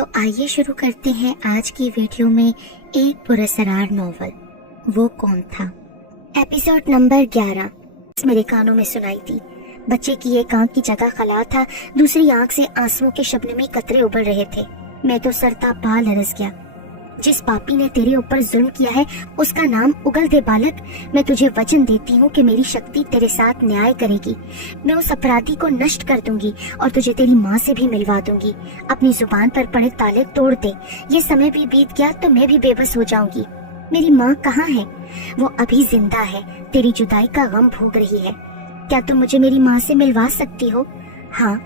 तो आइए शुरू करते हैं आज की वीडियो में एक पुरस्कार नॉवल, वो कौन था। एपिसोड नंबर 11 मेरे कानों में सुनाई दी। बच्चे की एक आंख की जगह खला था, दूसरी आंख से आंसुओं के शबनमी कतरे उबल रहे थे। मैं तो सरता बाल हरस गया। जिस पापी ने तेरे ऊपर जुल्म किया है उसका नाम उगल दे बालक। मैं तुझे वचन देती हूँ कि मेरी शक्ति तेरे साथ न्याय करेगी। मैं उस अपराधी को नष्ट कर दूंगी और तुझे तेरी माँ से भी मिलवा दूंगी। अपनी जुबान पर पड़े ताले तोड़ दे। ये समय भी बीत गया तो मैं भी बेबस हो जाऊंगी। मेरी माँ कहाँ है? वो अभी जिंदा है, तेरी जुदाई का गम भोग रही है। क्या तुम मुझे मेरी माँ से मिलवा सकती हो? हाँ,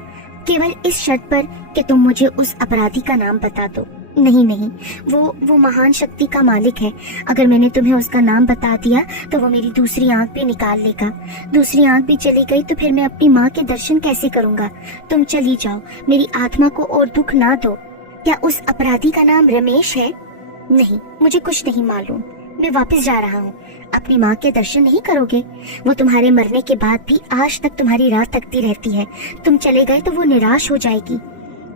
केवल इस शर्त पर कि तुम मुझे उस अपराधी का नाम बता दो। नहीं, वो महान शक्ति का मालिक है। अगर मैंने तुम्हें उसका नाम बता दिया तो वो मेरी दूसरी आंख भी निकाल लेगा। दूसरी आंख भी चली गई तो फिर मैं अपनी माँ के दर्शन कैसे करूँगा? तुम चली जाओ, मेरी आत्मा को और दुख ना दो। क्या उस अपराधी का नाम रमेश है? नहीं, मुझे कुछ नहीं मालूम। मैं वापस जा रहा हूँ। अपनी माँ के दर्शन नहीं करोगे? वो तुम्हारे मरने के बाद भी आज तक तुम्हारी राह तकती रहती है। तुम चले गए तो वो निराश हो जाएगी।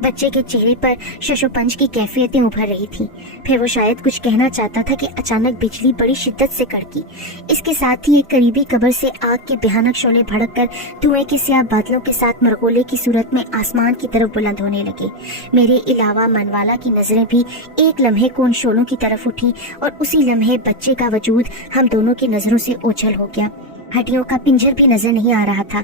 बच्चे के चेहरे पर शशोपंज की कैफियतें उभर रही थी। फिर वो शायद कुछ कहना चाहता था कि अचानक बिजली बड़ी शिद्दत से कड़की। इसके साथ ही एक करीबी कब्र से आग के भयानक शोले भड़क कर धुएं के स्याह बादलों के साथ मरगोले की सूरत में आसमान की तरफ बुलंद होने लगे। मेरे अलावा मनवाला की नजरें भी एक लम्हे को उन शोलों की तरफ उठी और उसी लम्हे बच्चे का वजूद हम दोनों की नजरों से ओझल हो गया। हड्डियों का पिंजर भी नजर नहीं आ रहा था।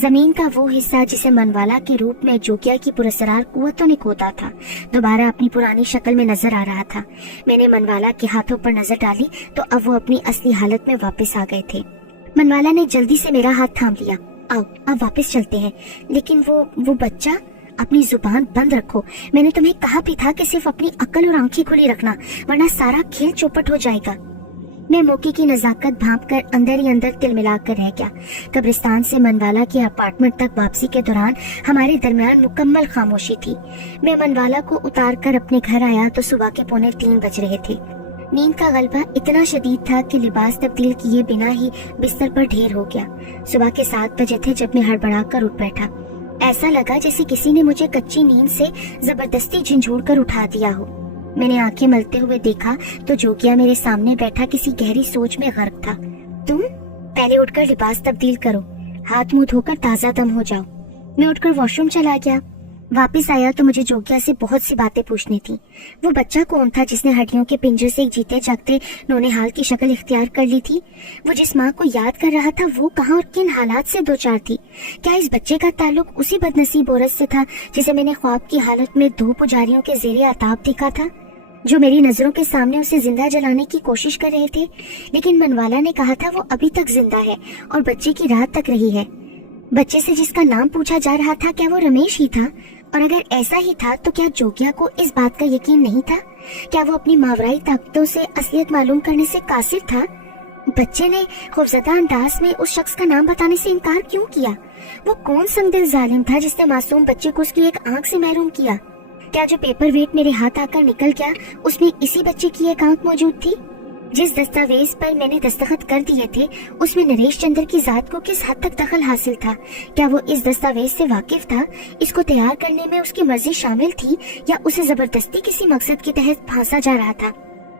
जमीन का वो हिस्सा जिसे मनवाला के रूप में जोगिया की पुरस्कार कुव्वतों ने खोदा था दोबारा अपनी पुरानी शक्ल में नजर आ रहा था। मैंने मनवाला के हाथों पर नजर डाली तो अब वो अपनी असली हालत में वापस आ गए थे। मनवाला ने जल्दी से मेरा हाथ थाम लिया। आओ, अब वापस चलते हैं। लेकिन वो बच्चा? अपनी जुबान बंद रखो। मैंने तुम्हें कहा भी था कि सिर्फ अपनी अक्ल और आंखें खुली रखना, वरना सारा खेल चौपट हो जाएगा। मैं मौके की नजाकत भांप कर अंदर ही अंदर तिलमिला कर रह गया। कब्रिस्तान से मनवाला के अपार्टमेंट तक वापसी के दौरान हमारे दरमियान मुकम्मल खामोशी थी। मैं मनवाला को उतार कर अपने घर आया तो सुबह के 2:45 बज रहे थे। नींद का गलबा इतना शदीद था कि लिबास तब्दील किए बिना ही बिस्तर पर ढेर हो गया। सुबह के 7 बजे थे जब मैं हड़बड़ा कर उठ बैठा। ऐसा लगा जैसे किसी ने मुझे कच्ची नींद से जबरदस्ती झंझोड़ कर उठा दिया हो। मैंने आंखें मलते हुए देखा तो जोगिया मेरे सामने बैठा किसी गहरी सोच में गर्क था। तुम पहले उठकर लिबास तब्दील करो, हाथ मुंह धोकर ताजा दम हो जाओ। मैं उठकर वॉशरूम चला गया। वापस आया तो मुझे जोगिया से बहुत सी बातें पूछनी थी। वो बच्चा कौन था जिसने हड्डियों के पिंजर से एक जीते जागते नौनिहाल की शक्ल इख्तियार कर ली थी? वो जिस माँ को याद कर रहा था वो कहाँ और किन हालात से दो चार थी? क्या इस बच्चे का ताल्लुक उसी बदनसीब औरत से था जिसे मैंने ख्वाब की हालत में 2 पुजारियों के ज़ेरे आताब देखा था, जो मेरी नजरों के सामने उसे जिंदा जलाने की कोशिश कर रहे थे? लेकिन मनवाला ने कहा था वो अभी तक जिंदा है और बच्चे की राह तक रही है। बच्चे से जिसका नाम पूछा जा रहा था, क्या वो रमेश ही था? और अगर ऐसा ही था तो क्या जोगिया को इस बात का यकीन नहीं था? क्या वो अपनी मावराई ताकतों से असलियत मालूम करने से कासिर था? बच्चे ने खौफजदा अंदाज में उस शख्स का नाम बताने से इनकार क्यों किया? वो कौन संगदिल जालिम था जिसने मासूम बच्चे को उसकी एक आंख से महरूम किया? क्या जो पेपर वेट मेरे हाथ आकर निकल गया उसमें इसी बच्चे की एक आंख मौजूद थी? जिस दस्तावेज पर मैंने दस्तखत कर दिए थे उसमें नरेश चंद्र की जात को किस हद तक दखल हासिल था? क्या वो इस दस्तावेज से वाकिफ था? इसको तैयार करने में उसकी मर्जी शामिल थी या उसे जबरदस्ती किसी मकसद के तहत फांसा जा रहा था?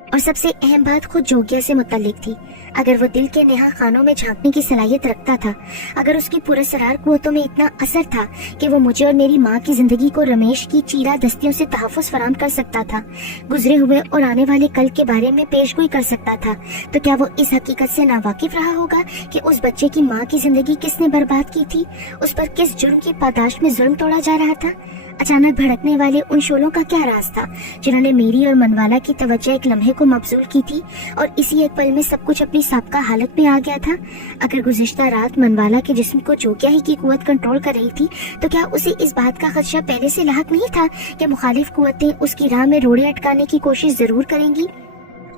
और सबसे अहम बात खुद जोगिया से मुतल्लिक थी। अगर वो दिल के नेहा खानों में झांकने की सलाहियत रखता था, अगर उसकी पुरस्कार कुव्वतों में इतना असर था कि वो मुझे और मेरी माँ की जिंदगी को रमेश की चीरा दस्तियों से तहफ़्फ़ुज़ फराहम कर सकता था, गुजरे हुए और आने वाले कल के बारे में पेशगोई कर सकता था, तो क्या वो इस हकीकत से नावाकिफ रहा होगा कि उस बच्चे की माँ की जिंदगी किसने बर्बाद की थी? उस पर किस जुर्म की पादाश में जुल्म तोड़ा जा रहा था? अचानक भड़कने वाले उन शोलों का क्या राज था जिन्होंने मेरी और मनवाला की तवज्जो एक लम्हे को मबजूल की थी और इसी एक पल में सब कुछ अपनी साबका हालत में आ गया था? अगर गुज़िश्ता रात मनवाला के जिस्म को जोगिया ही की कुव्वत कंट्रोल कर रही थी तो क्या उसे इस बात का खदशा पहले से लाहक नहीं था कि मुखालिफ कुव्वतें उसकी राह में रोड़े अटकाने की कोशिश जरूर करेंगी?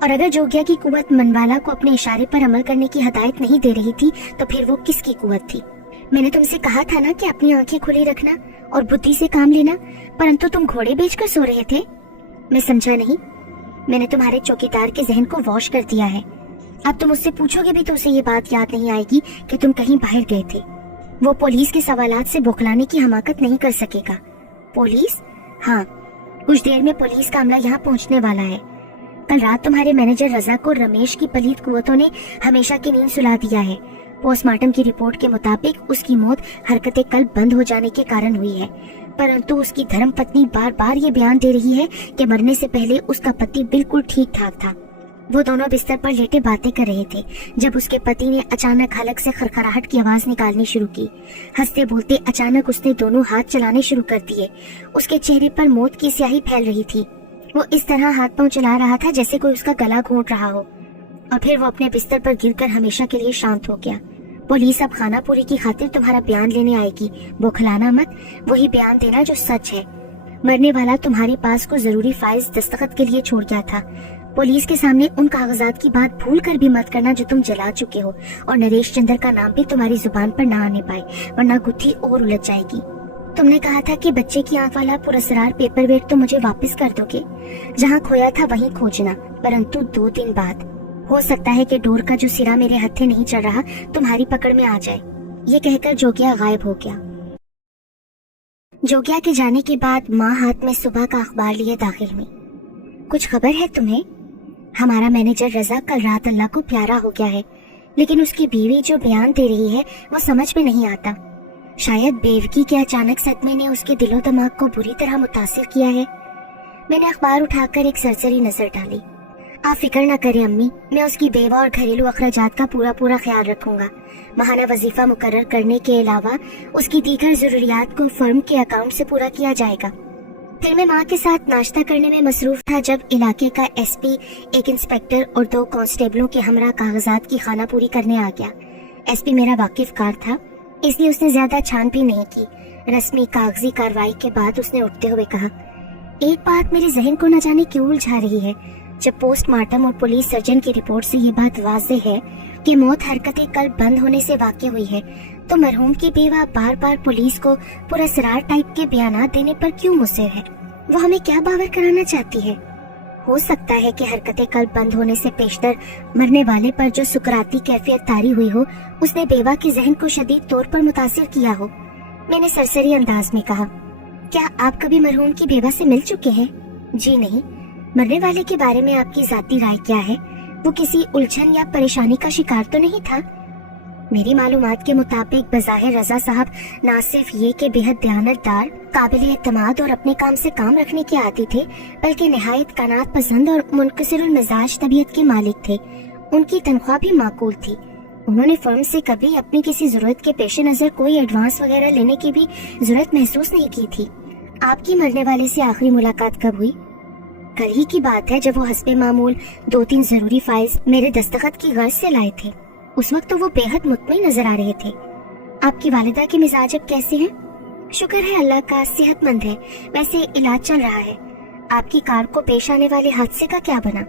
और अगर जोगिया की कुव्वत मनवाला को अपने इशारे पर अमल करने की हिदायत नहीं दे रही थी तो फिर वो किसकी कुव्वत थी? मैंने तुमसे कहा था ना कि अपनी आंखें खुली रखना और बुद्धि से काम लेना, परंतु तुम घोड़े बेचकर सो रहे थे। मैं समझा नहीं। मैंने तुम्हारे चौकीदार के जहन को वॉश कर दिया है। अब तुम उससे पूछोगे भी तो उसे ये बात याद नहीं आएगी कि तुम कहीं बाहर गए थे। वो पुलिस के सवालात से बौखलाने की हमाकत नहीं कर सकेगा। पुलिस? हाँ, कुछ देर में पुलिस का अमला यहाँ पहुँचने वाला है। कल रात तुम्हारे मैनेजर रजा को रमेश की पलीद कुव्वतों ने हमेशा की नींद सुला दिया है। पोस्टमार्टम की रिपोर्ट के मुताबिक उसकी मौत हरकतें कल्ब बंद हो जाने के कारण हुई है, परंतु उसकी धर्मपत्नी बार बार ये बयान दे रही है कि मरने से पहले उसका पति बिल्कुल ठीक ठाक था। वो दोनों बिस्तर पर लेटे बातें कर रहे थे जब उसके पति ने अचानक हलक से खरखराहट की आवाज निकालनी शुरू की। हंसते बोलते अचानक उसने दोनों हाथ चलाने शुरू कर दिए। उसके चेहरे पर मौत की स्याही फैल रही थी। वो इस तरह हाथ पांव चला रहा था जैसे कोई उसका गला घोंट रहा हो, और फिर वो अपने बिस्तर पर गिरकर हमेशा के लिए शांत हो गया। पुलिस अब खानापुरी की खातिर तुम्हारा बयान लेने आएगी। बौखलाना मत, वही बयान देना जो सच है। मरने वाला तुम्हारे पास को जरूरी फाइल्स दस्तखत के लिए छोड़ गया था। पुलिस के सामने उन कागजात की बात भूल कर भी मत करना जो तुम जला चुके हो, और नरेश चंद्र का नाम भी तुम्हारी जुबान पर ना आने पाए, वरना गुत्थी और उलझ जाएगी। तुमने कहा था कि बच्चे की आंख वाला पुरस्कार पेपर वेट तो मुझे वापस कर दोगे, जहाँ खोया था वहीं खोजना, परंतु 2 दिन बाद। हो सकता है कि डोर का जो सिरा मेरे हत्थे नहीं चल रहा तुम्हारी पकड़ में आ जाए। ये कहकर जोगिया गायब हो गया। जोगिया के जाने के बाद माँ हाथ में सुबह का अखबार लिए दाखिल हुई। कुछ खबर है तुम्हें? हमारा मैनेजर रजा कल रात अल्लाह को प्यारा हो गया है, लेकिन उसकी बीवी जो बयान दे रही है वो समझ में नहीं आता। शायद बेवकी के अचानक सदमे ने उसके दिलो दिमाग को बुरी तरह मुतासिर किया है। मैंने अखबार उठाकर एक सरसरी नजर डाली। आप फिक्र न करें अम्मी, मैं उसकी बेवा और घरेलू अखराजात का पूरा ख्याल रखूंगा। माहाना वजीफा मुकर्रर करने के अलावा उसकी दीगर जरूरियात को फर्म के अकाउंट से पूरा किया जाएगा। फिर मैं माँ के साथ नाश्ता करने में मसरूफ था जब इलाके का एसपी, एक इंस्पेक्टर और 2 कांस्टेबलों के हमरा कागजात की खानापूरी करने आ गया। एसपी मेरा वाकिफकार था, इसलिए उसने ज्यादा छानबीन नहीं की। रस्मी कागजी कार्रवाई के बाद उसने उठते हुए कहा, एक बात मेरे जहन को न जाने क्यों उलझा रही है। जब पोस्टमार्टम और पुलिस सर्जन की रिपोर्ट से ये बात वाज़ेह है कि मौत हरकतें कल बंद होने से वाक़ई हुई है, तो मरहूम की बेवा बार बार पुलिस को पुरस्कार टाइप के बयानात देने पर क्यों मुसिर है? वो हमें क्या बावर कराना चाहती है? हो सकता है कि हरकतें कल बंद होने से पेशतर मरने वाले पर जो सुकराती कैफियत तारी हुई हो, उसने बेवा के जहन को शदीद तौर पर मुतासिर किया हो। मैंने सरसरी अंदाज में कहा, क्या आप कभी मरहूम की बेवा से मिल चुके हैं? जी नहीं। मरने वाले के बारे में आपकी जाती राय क्या है? वो किसी उलझन या परेशानी का शिकार तो नहीं था? मेरी मालूमात के मुताबिक बज़ाहिर रजा साहब न सिर्फ ये कि बेहद दयानतदार, काबिल एतमाद और अपने काम से काम रखने के आदी थे, बल्कि निहायत कनात पसंद और मुनकसिरुल मिजाज तबीयत के मालिक थे। उनकी तनख्वाह भी माकूल थी। उन्होंने फर्म से कभी अपनी किसी जरूरत के पेश नजर कोई एडवांस वगैरह लेने की भी जरूरत महसूस नहीं की थी। आपकी मरने वाले से आखिरी मुलाकात कब हुई? कल ही की बात है, जब वो हस्बे मामूल 2-3 जरूरी फाइल्स मेरे दस्तखत की गर्ज से लाए थे। उस वक्त तो वो बेहद मुतमईन नजर आ रहे थे। आपकी वालिदा के मिजाज अब कैसे हैं? शुक्र है अल्लाह का, सेहतमंद है। वैसे इलाज चल रहा है। आपकी कार को पेश आने वाले हादसे का क्या बना?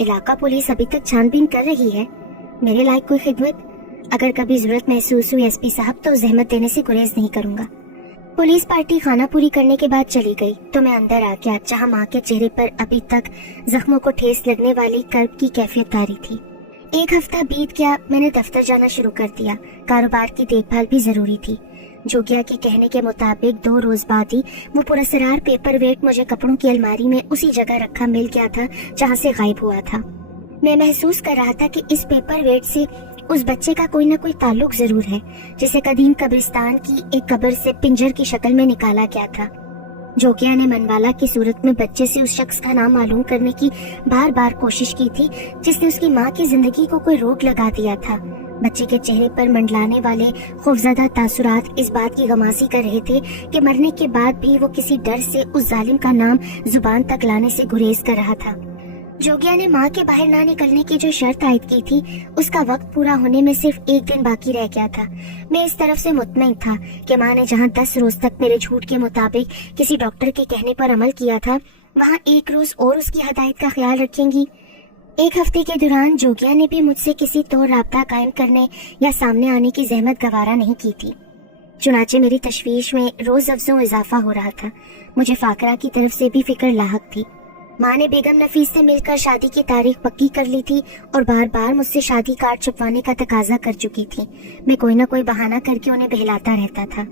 इलाका पुलिस अभी तक छानबीन कर रही है। मेरे लायक कोई खिदमत? अगर कभी जरूरत महसूस हुई एसपी साहब, तो जहमत देने से गुरेज नहीं करूंगा। पुलिस पार्टी खाना पूरी करने के बाद चली गई तो मैं अंदर आ गया, जहाँ माँ के चेहरे पर अभी तक जख्मों को ठेस लगने वाली कर्ब की कैफियत तारी थी। 1 हफ्ता बीत गया, मैंने दफ्तर जाना शुरू कर दिया। कारोबार की देखभाल भी जरूरी थी। जोगिया के कहने के मुताबिक 2 रोज बाद ही वो पुरस्कार पेपर वेट मुझे कपड़ों की अलमारी में उसी जगह रखा मिल गया था जहाँ से गायब हुआ था। मैं महसूस कर रहा था कि इस पेपर वेट से उस बच्चे का कोई न कोई ताल्लुक जरूर है, जिसे कदीम कब्रिस्तान की एक कब्र से पिंजर की शक्ल में निकाला गया था। जोगिया ने मनवाला की सूरत में बच्चे से उस शख्स का नाम मालूम करने की बार बार कोशिश की थी जिसने उसकी माँ की जिंदगी को कोई रोक लगा दिया था। बच्चे के चेहरे पर मंडलाने वाले खौफजदा तासुरात इस बात की गमासी कर रहे थे कि मरने के बाद भी वो किसी डर से उस जालिम का नाम जुबान तक लाने से गुरेज कर रहा था। जोगिया ने माँ के बाहर ना निकलने की जो शर्त आयद की थी, उसका वक्त पूरा होने में सिर्फ 1 दिन बाकी रह गया था। मैं इस तरफ से मुतमईन था कि माँ ने जहाँ 10 रोज तक मेरे झूठ के मुताबिक किसी डॉक्टर के कहने पर अमल किया था, वहाँ 1 रोज और उसकी हदायत का ख्याल रखेंगी। 1 हफ्ते के दौरान जोगिया ने भी मुझसे किसी तौर राब्ता कायम करने या सामने आने की जहमत गवारा नहीं की थी। चुनाचे मेरी तशवीश में रोज अफजों इजाफा हो रहा था। मुझे फाकरा की तरफ से भी फिक्र लाहक थी। माँ ने बेगम नफीस से मिलकर शादी की तारीख पक्की कर ली थी और बार बार मुझसे शादी कार्ड छपवाने का तकाजा कर चुकी थी। मैं कोई ना कोई बहाना करके उन्हें बहलाता रहता था।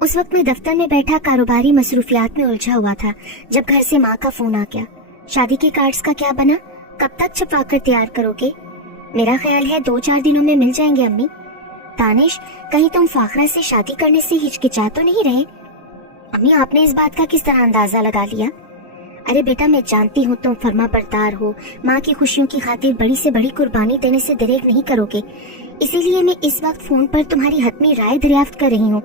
उस वक्त मैं दफ्तर में बैठा कारोबारी मसरूफियात में उलझा हुआ था जब घर से माँ का फोन आ गया। शादी के कार्ड्स का क्या बना, कब तक छपवा कर तैयार करोगे? मेरा ख्याल है 2-4 दिनों में मिल जाएंगे अम्मी। दानिश, कहीं तुम फाखरा से शादी करने से हिचकिचा तो नहीं रहे? अम्मी, आपने इस बात का किस तरह अंदाजा लगा लिया? अरे बेटा, मैं जानती हूँ तुम फर्मा बरदार हो, माँ की खुशियों की खातिर बड़ी से बड़ी कुर्बानी देने से दरेक नहीं करोगे। इसीलिए मैं इस वक्त फोन पर तुम्हारी हतमी राय दरियाफ्त कर रही हूँ।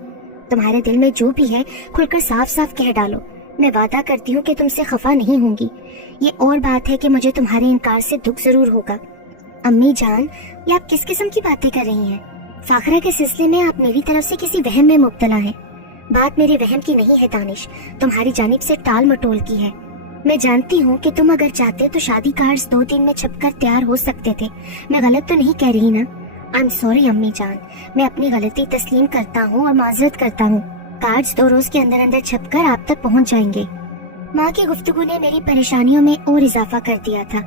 तुम्हारे दिल में जो भी है खुलकर साफ साफ कह डालो। मैं वादा करती हूँ कि तुमसे खफा नहीं होंगी। ये और बात है कि मुझे तुम्हारे इनकार से दुख जरूर होगा। अम्मी जान, ये आप किस किस्म की बातें कर रही हैं? फाखरा के सिलसिले में आप मेरी तरफ से किसी वहम में मुब्तला हैं। बात मेरे वहम की नहीं है दानिश, तुम्हारी जानिब से टाल मटोल की है। मैं जानती हूँ कि तुम अगर चाहते तो शादी कार्ड्स 2 दिन में छपकर तैयार हो सकते थे। मैं गलत तो नहीं कह रही ना? आई एम सॉरी अम्मी जान, मैं अपनी गलती तस्लीम करता हूँ और माजरत करता हूँ। कार्ड्स 2 रोज के अंदर अंदर छपकर आप तक पहुँच जाएंगे। माँ की गुफ्तगू ने मेरी परेशानियों में और इजाफा कर दिया था।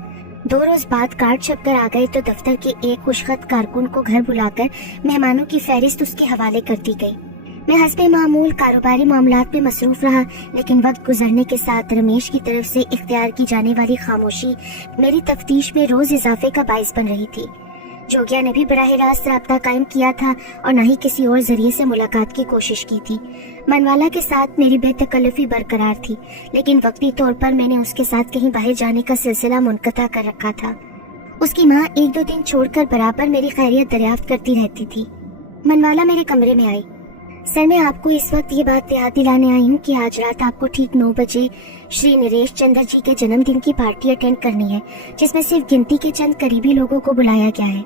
2 रोज बाद कार्ड छपकर आ गए तो दफ्तर के एक खुशखत कारकुन को घर बुलाकर मेहमानों की फहरिस्त उसके हवाले कर दी गई। मैं हस्बे मामूल कारोबारी मामलात में मसरूफ रहा, लेकिन वक्त गुजरने के साथ रमेश की तरफ से इख्तियार की जाने वाली खामोशी मेरी तफ्तीश में रोज इजाफे का बाइस बन रही थी। जोगिया ने भी बराह रास्त राब्ता कायम किया था और न ही किसी और जरिए से मुलाकात की कोशिश की थी। मनवाला के साथ मेरी बेतकल्लुफी बरकरार थी, लेकिन वक्ती तौर पर मैंने उसके साथ कहीं बाहर जाने का सिलसिला मुनक़ता कर रखा था। उसकी माँ 1-2 दिन छोड़कर बराबर मेरी खैरियत दरियाफ्त करती रहती थी। मनवाला मेरे कमरे में आई। सर, मैं आपको इस वक्त ये बात याद दिलाने आई हूँ कि आज रात आपको ठीक 9 बजे श्री नरेश चंद्र जी के जन्मदिन की पार्टी अटेंड करनी है, जिसमें सिर्फ गिनती के चंद करीबी लोगों को बुलाया गया है।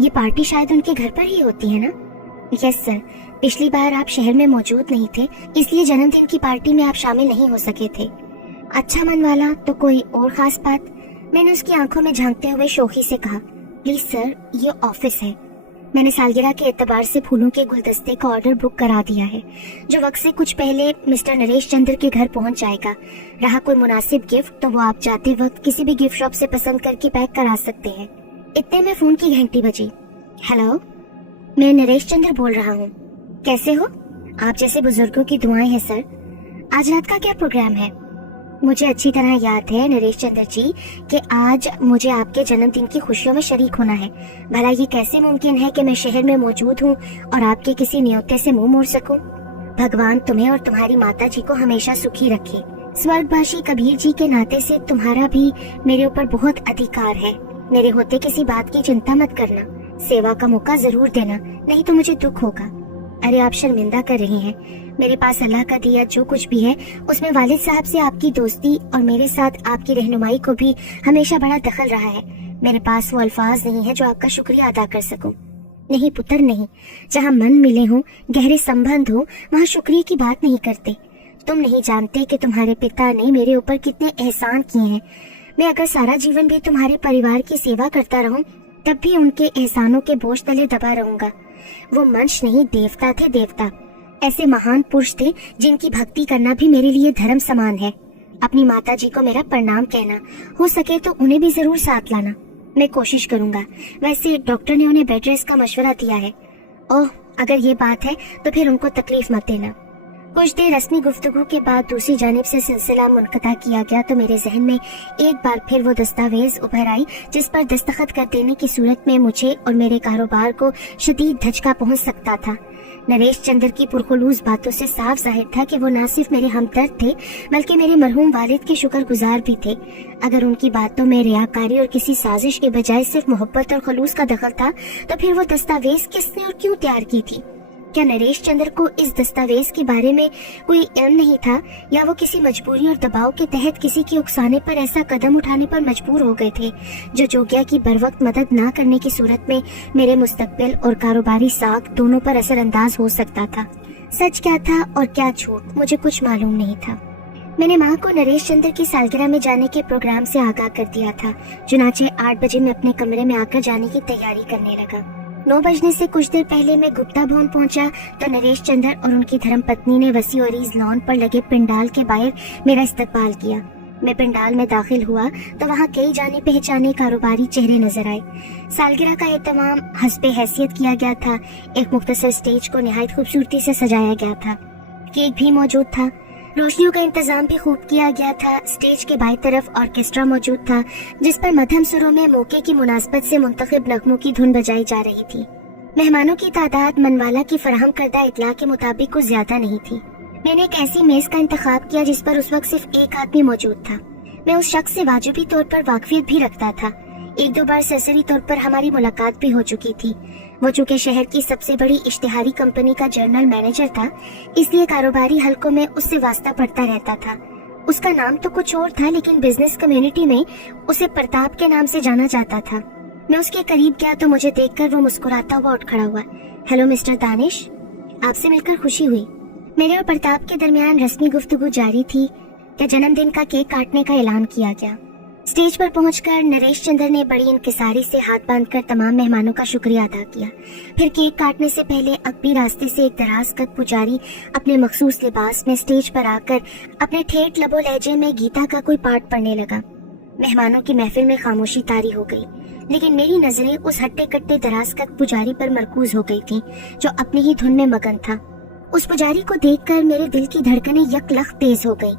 ये पार्टी शायद उनके घर पर ही होती है ना? यस सर, पिछली बार आप शहर में मौजूद नहीं थे, इसलिए जन्मदिन की पार्टी में आप शामिल नहीं हो सके थे। अच्छा मनवाला, तो कोई और खास बात? मैंने उसकी आंखों में झांकते हुए शोखी से कहा, प्लीज सर, ये ऑफिस है। मैंने सालगिरह के एतबार से फूलों के गुलदस्ते का ऑर्डर बुक करा दिया है, जो वक्त से कुछ पहले मिस्टर नरेश चंद्र के घर पहुंच जाएगा। रहा कोई मुनासिब गिफ्ट तो वो आप जाते वक्त किसी भी गिफ्ट शॉप से पसंद करके पैक करा सकते हैं। इतने में फोन की घंटी बजी। हेलो, मैं नरेश चंद्र बोल रहा हूँ। कैसे हो? आप जैसे बुजुर्गों की दुआएं हैं सर। आज रात का क्या प्रोग्राम है? मुझे अच्छी तरह याद है नरेश चंद्र जी कि आज मुझे आपके जन्मदिन की खुशियों में शरीक होना है। भला ये कैसे मुमकिन है कि मैं शहर में मौजूद हूँ और आपके किसी न्योते से मुंह मोड़ सकूं? भगवान तुम्हें और तुम्हारी माता जी को हमेशा सुखी रखे। स्वर्गवासी कबीर जी के नाते से तुम्हारा भी मेरे ऊपर बहुत अधिकार है। मेरे होते किसी बात की चिंता मत करना। सेवा का मौका जरूर देना, नहीं तो मुझे दुख होगा। अरे आप शर्मिंदा कर रही हैं। मेरे पास अल्लाह का दिया जो कुछ भी है उसमें वालिद साहब से आपकी दोस्ती और मेरे साथ आपकी रहनुमाई को भी हमेशा बड़ा दखल रहा है। मेरे पास वो अल्फाज नहीं है जो आपका शुक्रिया अदा कर सकूं। नहीं पुत्र नहीं, जहाँ मन मिले हों, गहरे संबंध हो, वहाँ शुक्रिया की बात नहीं करते। तुम नहीं जानते कि तुम्हारे पिता ने मेरे ऊपर कितने एहसान किए हैं। मैं अगर सारा जीवन भी तुम्हारे परिवार की सेवा करता रहूं, तब भी उनके एहसानों के बोझ तले दबा रहूंगा। वो मनुष्य नहीं, देवता थे, देवता। ऐसे महान पुरुष थे जिनकी भक्ति करना भी मेरे लिए धर्म समान है। अपनी माता जी को मेरा प्रणाम कहना, हो सके तो उन्हें भी जरूर साथ लाना। मैं कोशिश करूंगा। वैसे डॉक्टर ने उन्हें बेड रेस्ट का मशवरा दिया है। ओह, अगर ये बात है तो फिर उनको तकलीफ मत देना। कुछ देर रस्मी गुफ्तगू के बाद दूसरी जानिब से सिलसिला मुनक़ता किया गया तो मेरे जहन में एक बार फिर वो दस्तावेज उभर आई जिस पर दस्तखत कर देने की सूरत में मुझे और मेरे कारोबार को शदीद धचका पहुंच सकता था। नरेश चंद्र की पुरखुलूस बातों से साफ जाहिर था कि वो न सिर्फ मेरे हमदर्द थे बल्कि मेरे मरहूम वालिद के शुक्रगुजार भी थे। अगर उनकी बातों में रियाकारी और किसी साजिश के बजाय सिर्फ मोहब्बत और खलूस का दखल था तो फिर वो दस्तावेज किसने और क्यों तैयार की थी? क्या नरेश चंद्र को इस दस्तावेज के बारे में कोई इल्म नहीं था, या वो किसी मजबूरी और दबाव के तहत किसी के उकसाने पर ऐसा कदम उठाने पर मजबूर हो गए थे जो जोगिया की बरवक्त मदद ना करने की सूरत में मेरे मुस्तकबिल और कारोबारी साख दोनों पर असरअंदाज हो सकता था? सच क्या था और क्या झूठ, मुझे कुछ मालूम नहीं था। मैंने माँ को नरेश चंद्र की सालगिरह में जाने के प्रोग्राम से आगाह कर दिया था। चुनाचे 8 बजे मैं अपने कमरे में आकर जाने की तैयारी करने लगा। 9 बजने से कुछ देर पहले मैं गुप्ता भवन पहुंचा तो नरेश चंद्र और उनकी धर्मपत्नी ने वसी और ईज लॉन पर लगे पंडाल के बाहर मेरा इस्तकबाल किया। मैं पंडाल में दाखिल हुआ तो वहाँ कई जाने पहचाने कारोबारी चेहरे नजर आए। सालगिरह का एहतमाम हस्बे हैसियत किया गया था। एक मुख्तसर स्टेज को निहायत खूबसूरती से सजाया गया था। केक भी मौजूद था। रोशनियों का इंतजाम भी खूब किया गया था। स्टेज के बाईं तरफ ऑर्केस्ट्रा मौजूद था, जिस पर मध्यम सुरों में मौके की मुनासबत से मुंतखब नगमों की धुन बजाई जा रही थी। मेहमानों की तादाद मनवाला की फराहम करदा इतला के मुताबिक कुछ ज्यादा नहीं थी। मैंने एक ऐसी मेज का इंतखाब किया जिस पर उस वक्त सिर्फ एक आदमी मौजूद था। मैं उस शख्स से वाजिबी तौर पर वाकफियत भी रखता था। एक दो बार सरसरी तौर पर हमारी मुलाकात भी हो चुकी थी। वो चूंकि शहर की सबसे बड़ी इश्तिहारी कंपनी का जनरल मैनेजर था, इसलिए कारोबारी हलकों में उससे वास्ता पड़ता रहता था। उसका नाम तो कुछ और था, लेकिन बिजनेस कम्युनिटी में उसे प्रताप के नाम से जाना जाता था। मैं उसके करीब गया तो मुझे देखकर वो मुस्कुराता हुआ उठ खड़ा हुआ। हेलो मिस्टर दानिश, आपसे मिलकर खुशी हुई। मेरे और प्रताप के दरमियान रस्मी गुफ्तगू जारी थी कि जन्मदिन का केक काटने का ऐलान किया गया। स्टेज पर पहुंचकर नरेश चंद्र ने बड़ी इंकिसारी से हाथ बांधकर तमाम मेहमानों का शुक्रिया अदा किया। फिर केक काटने से पहले अकबी रास्ते से एक दराज कद पुजारी अपने मखसूस लिबास में स्टेज पर आकर अपने ठेठ लबो लहजे में गीता का कोई पाठ पढ़ने लगा। मेहमानों की महफिल में खामोशी तारी हो गई, लेकिन मेरी नजरें उस हट्टे कट्टे दराज कद पुजारी पर मरकूज हो गई थी, जो अपनी ही धुन में मगन था। उस पुजारी को देखकर मेरे दिल की धड़कनें यकलख तेज हो गई।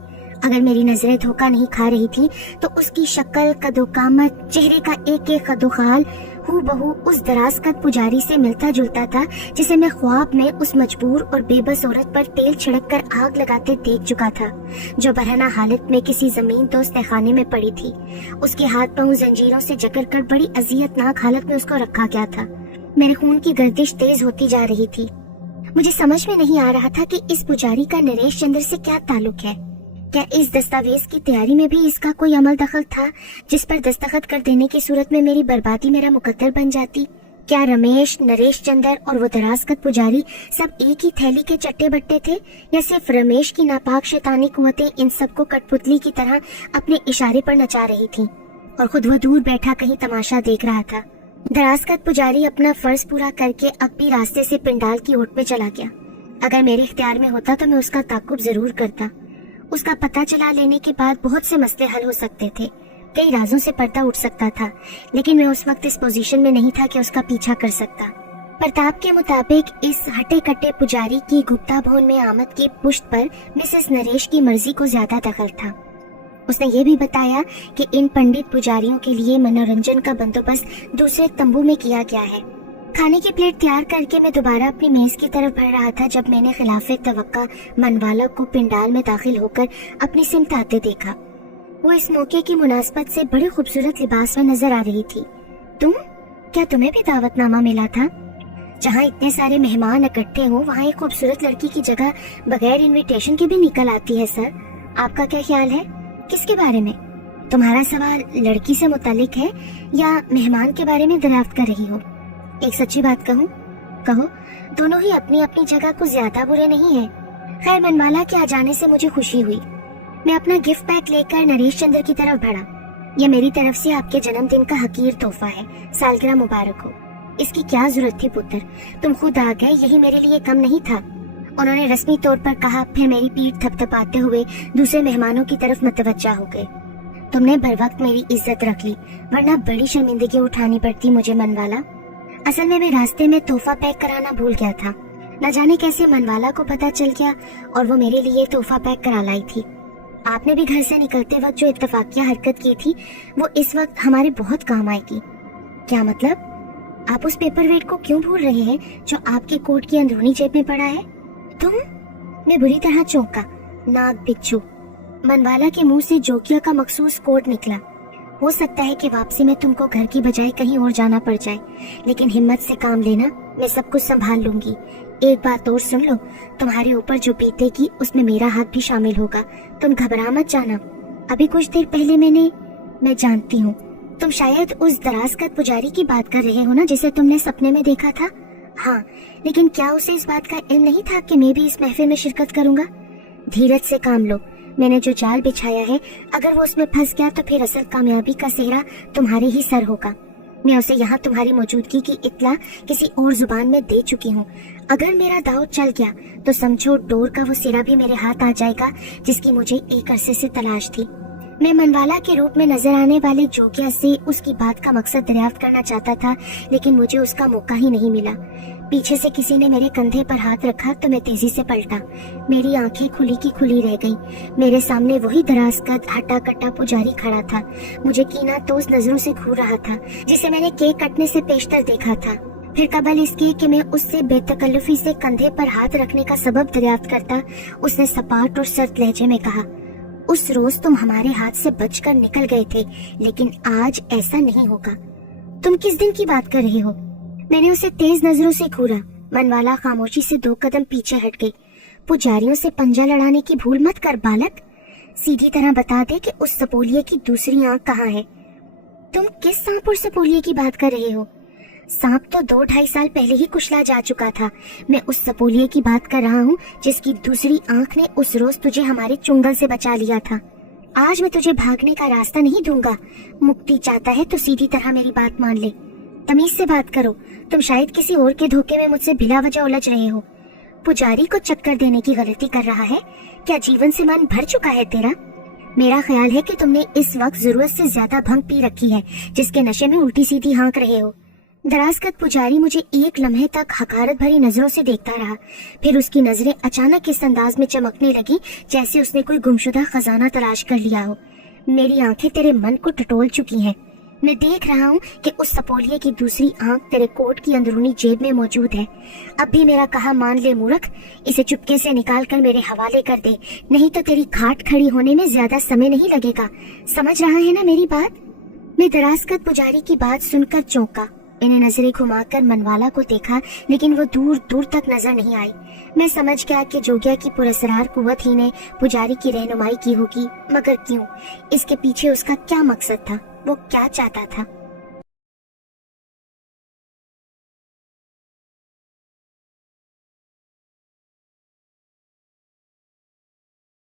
अगर मेरी नजरें धोखा नहीं खा रही थी तो उसकी शक्ल, कदो-कामत, चेहरे का एक एक कदो-खाल हूबहू उस दराज कद पुजारी से मिलता जुलता था, जिसे मैं ख्वाब में उस मजबूर और बेबस औरत पर तेल छिड़क कर आग लगाते देख चुका था, जो बरहना हालत में किसी जमीन दोस्त तहखाने में पड़ी थी। उसके हाथ पांव जंजीरों से जकड़ कर बड़ी अजियतनाक हालत में उसको रखा गया था। मेरे खून की गर्दिश तेज होती जा रही थी। मुझे समझ में नहीं आ रहा था कि इस पुजारी का नरेश चंद्र से क्या ताल्लुक है। क्या इस दस्तावेज की तैयारी में भी इसका कोई अमल दखल था, जिस पर दस्तखत कर देने की सूरत में मेरी बर्बादी मेरा मुकद्दर बन जाती? क्या रमेश, नरेश चंद्र और वो दराजकद पुजारी सब एक ही थैली के चट्टे बट्टे थे, या सिर्फ रमेश की नापाक शैतानी कुव्वतें इन सबको कठपुतली की तरह अपने इशारे पर नचा रही थीं और खुद वो दूर बैठा कहीं तमाशा देख रहा था? दराजकद पुजारी अपना फर्ज पूरा करके अकबी रास्ते से पिंडाल की ओट में चला गया। अगर मेरे इख्तियार में होता तो मैं उसका ताकुब जरूर करता। उसका पता चला लेने के बाद बहुत से मसले हल हो सकते थे, कई राजों से पर्दा उठ सकता था, लेकिन मैं उस वक्त इस पोजीशन में नहीं था कि उसका पीछा कर सकता। प्रताप के मुताबिक इस हटे कट्टे पुजारी की गुप्ता भवन में आमद की पुष्ट पर मिसेस नरेश की मर्जी को ज्यादा दखल था। उसने ये भी बताया कि इन पंडित पुजारियों के लिए मनोरंजन का बंदोबस्त दूसरे तंबू में किया गया है। खाने की प्लेट तैयार करके मैं दोबारा अपनी मेज की तरफ बढ़ रहा था जब मैंने खिलाफे तवक्का मनवाला को पिंडाल में दाखिल होकर अपनी सिमत आते देखा। वो इस मौके की मुनासबत से बड़ी खूबसूरत लिबास में नजर आ रही थी। क्या तुम्हें भी दावतनामा मिला था? जहाँ इतने सारे मेहमान इकट्ठे हों, वहाँ एक खूबसूरत लड़की की जगह बगैर इनविटेशन के भी निकल आती है। सर, आपका क्या ख्याल है? किसके बारे में? तुम्हारा सवाल लड़की से मुतालिक है या मेहमान के बारे में दरियाफ्त कर रही हो? एक सच्ची बात कहूँ? कहो। दोनों ही अपनी अपनी जगह कुछ ज्यादा बुरे नहीं है। खैर, मनवाला के आ जाने से मुझे खुशी हुई। मैं अपना गिफ्ट पैक लेकर नरेश चंद्र की तरफ बढ़ा। यह मेरी तरफ से आपके जन्मदिन का हकीर तोहफा है। सालगिरह मुबारक हो। इसकी क्या जरूरत थी पुत्र, तुम खुद आ गए, यही मेरे लिए कम नहीं था। उन्होंने रस्मी तौर पर कहा, फिर मेरी पीठ थपथपाते हुए दूसरे मेहमानों की तरफ मतवज्जा हो गए। तुमने बर वक्त मेरी इज्जत रख ली, वरना बड़ी शर्मिंदगी उठानी पड़ती मुझे मनवाला। असल में मैं रास्ते में तोहफा पैक कराना भूल गया था। न जाने कैसे मनवाला को पता चल गया और वो मेरे लिए तोहफा पैक करा लाई थी। आपने भी घर से निकलते वक्त जो इत्तफाकिया हरकत की थी, वो इस वक्त हमारे बहुत काम आएगी। क्या मतलब? आप उस पेपर वेट को क्यों भूल रहे हैं जो आपके कोट की अंदरूनी जेब में पड़ा है? तुम? मैं बुरी तरह चौंका। नाग बिच्छू। मनवाला के मुंह से जोकिया का मखसूस कोट निकला। हो सकता है कि वापसी में तुमको घर की बजाय कहीं और जाना पड़ जाए, लेकिन हिम्मत से काम लेना, मैं सब कुछ संभाल लूंगी। एक बात और सुन लो, तुम्हारे ऊपर जो बीतेगी उसमें मेरा हाथ भी शामिल होगा। तुम घबरा मत जाना। अभी कुछ देर पहले मैं जानती हूँ, तुम शायद उस दराजकद पुजारी की बात कर रहे हो ना, जिसे तुमने सपने में देखा था? हाँ, लेकिन क्या उसे इस बात का इल्म नहीं था कि मैं भी इस महफिल में शिरकत करूंगा? धीरज से काम लो। मैंने जो जाल बिछाया है, अगर वो उसमें फंस गया तो फिर असल कामयाबी का सेहरा तुम्हारे ही सर होगा। मैं उसे यहाँ तुम्हारी मौजूदगी की इत्तला किसी और जुबान में दे चुकी हूँ। अगर मेरा दाव चल गया तो समझो डोर का वो सिरा भी मेरे हाथ आ जाएगा, जिसकी मुझे एक अरसे से तलाश थी। मैं मनवाला के रूप में नजर आने वाले जोगिया से उसकी बात का मकसद दरियाफ्त करना चाहता था, लेकिन मुझे उसका मौका ही नहीं मिला। पीछे से किसी ने मेरे कंधे पर हाथ रखा तो मैं तेजी से पलटा। मेरी आंखें खुली की खुली रह गईं। मेरे सामने वही दराज कद हट्टा कट्टा पुजारी खड़ा था। मुझे कीना तो उस नजरों से घूर रहा था जिसे मैंने केक कटने से पेशतर देखा था। फिर कबल इसके कि मैं उससे बेतकल्लुफी से कंधे पर हाथ रखने का सबब दरियाफ्त करता, उसने सपाट और सख्त लहजे में कहा, उस रोज तुम हमारे हाथ से बचकर निकल गए थे, लेकिन आज ऐसा नहीं होगा। तुम किस दिन की बात कर रहे हो? मैंने उसे तेज नजरों से घूरा। मनवाला खामोशी से 2 कदम पीछे हट गई। पुजारियों से पंजा लड़ाने की भूल मत कर बालक। सीधी तरह बता दे कि उस सपोलिये की दूसरी आंख कहाँ है। तुम किस सांप और सपोलिये की बात कर रहे हो? सांप तो 2-2.5 साल पहले ही कुचला जा चुका था। मैं उस सपोलिये की बात कर रहा हूँ जिसकी दूसरी आंख ने उस रोज तुझे हमारे चुंगल से बचा लिया था। आज मैं तुझे भागने का रास्ता नहीं दूंगा। मुक्ति चाहता है तो सीधी तरह मेरी बात मान ले। तमीज से बात करो। तुम शायद किसी और के धोखे में मुझसे बिला वजह उलझ रहे हो। पुजारी को चक्कर देने की गलती कर रहा है? क्या जीवन से मन भर चुका है तेरा? मेरा ख्याल है कि तुमने इस वक्त जरूरत से ज्यादा भंग पी रखी है, जिसके नशे में उल्टी सीधी हाँक रहे हो। दराजकद पुजारी मुझे एक लम्हे तक हकारत भरी नजरों से देखता रहा। फिर उसकी नजरें अचानक इस अंदाज में चमकने लगी जैसे उसने कोई गुमशुदा खजाना तलाश कर लिया हो। मेरी आंखें तेरे मन को टटोल चुकी हैं। मैं देख रहा हूँ कि उस सपोलिये की दूसरी आंख तेरे कोट की अंदरूनी जेब में मौजूद है। अब भी मेरा कहा मान ले मूर्ख। इसे चुपके से निकाल कर मेरे हवाले कर दे, नहीं तो तेरी घाट खड़ी होने में ज्यादा समय नहीं लगेगा। समझ रहा है ना मेरी बात? मैं दराजकद पुजारी की बात सुनकर चौंका। मैंने नजरें घुमाकर मनवाला को देखा, लेकिन वो दूर दूर तक नजर नहीं आई। मैं समझ गया कि जोगिया की पुरस्कार कुव्वत ही ने पुजारी की रहनुमाई की होगी, मगर क्यों? इसके पीछे उसका क्या मकसद था? वो क्या चाहता था?